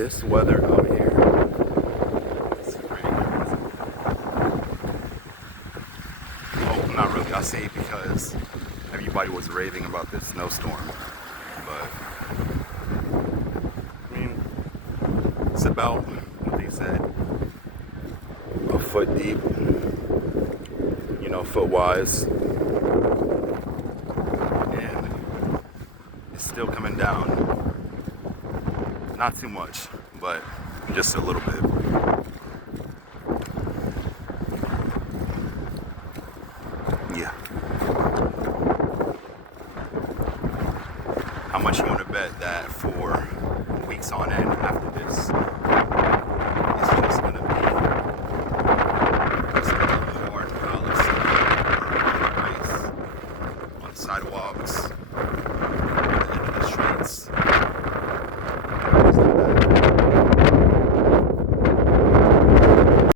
this weather out here is crazy. Oh, not really. I say it because everybody was raving about this snowstorm. But, I mean, it's about what they said. A foot deep, you know, foot wise. And it's still coming down. Not too much, but just a little bit. Yeah. How much you want to bet that for weeks on end after this, it's just going to be just hard policy on the sidewalks.